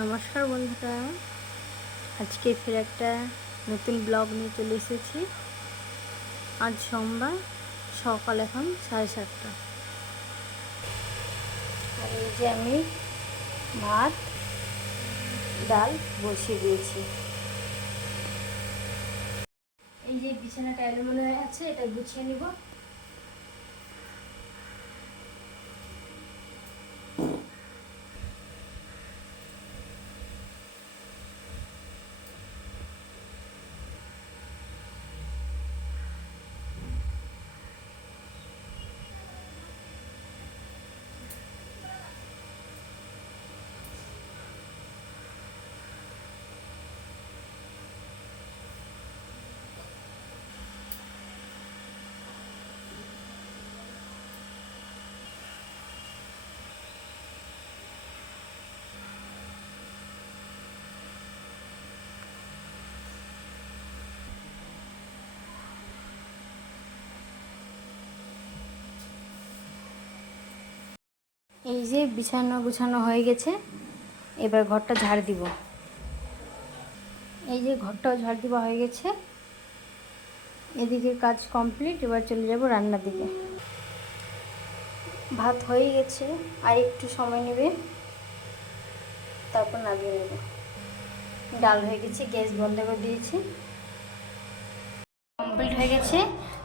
নমস্কার বন্ধুরা, আজকে ফের একটা নতুন ব্লগ নিয়ে চলে এসেছি। আজ সোমবার, সকাল এখন 7:30। আর এই যে আমি ভাত ডাল বসিয়ে দিয়েছি। এই যে বিছানাটা এলোমেলো হয়ে আছে, এটা গুছিয়ে নিব। এই যে বিছানা গুছানো হয়ে গেছে, এবার ঘরটা ঝাড় দিব। এই যে ঘরটাও ঝাড় দেওয়া হয়ে গেছে, এদিকে কাজ কমপ্লিট। এবার চলে যাব রান্নার দিকে। ভাত হয়ে গেছে, আর একটু সময় নেবে, তারপর নামিয়ে নেব। ডাল হয়ে গেছে, গ্যাস বন্ধ করে দিয়েছি। কমপ্লিট হয়ে গেছে।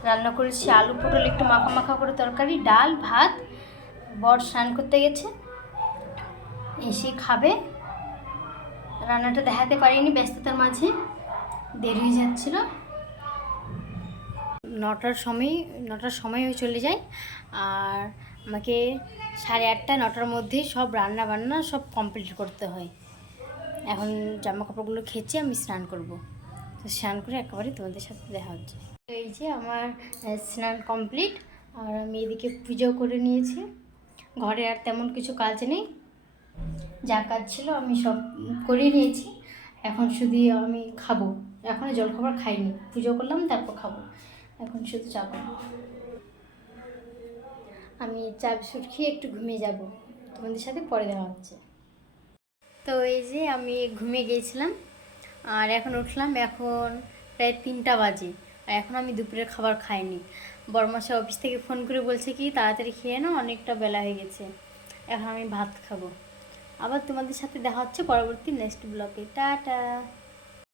রান্না করেছি আলু পটল একটু মাখা মাখা করে তরকারি, ডাল ভাত। বর স্নান করতে গেছে, এসে খাবে। রান্নাটা দেখাতে পারিনি ব্যস্ততার মাঝে, দেরি হয়ে যাচ্ছিল। 9টার সময় চলে যায়, আর আমাকে 8:30 9টার মধ্যেই সব রান্না বান্না সব কমপ্লিট করতে হয়। এখন জামা কাপড়গুলো খেঁচে আমি স্নান করব। তো স্নান করে একেবারে তোমাদের সাথে দেখা হচ্ছে। তো এই যে আমার স্নান কমপ্লিট, আর আমি এদিকে পুজো করে নিয়েছি। ঘরে আর তেমন কিছু কাজ নেই, যা কাজ ছিল আমি সব করে নিয়েছি। এখন শুধু আমি খাবো। এখনও জলখাবার খাইনি, পুজো করলাম তারপর খাবো। এখন শুধু চা খাবো। আমি চা বিস্কুট খেয়ে একটু ঘুমিয়ে যাব। তোমাদের সাথে পরে দেখা হচ্ছে। তো এই যে আমি ঘুমিয়ে গিয়েছিলাম, আর এখন উঠলাম। এখন প্রায় 3টা বাজে, আর এখন আমি দুপুরের খাবার খাইনি। বড়মশাই অফিস থেকে ফোন করে বলছে কি তাড়াতাড়ি খেয়ে নাও, অনেকটা বেলা হয়ে গেছে। এখন আমি ভাত খাবো। আবার তোমাদের সাথে দেখা হচ্ছে পরবর্তী নেক্সট ব্লগে। টাটা।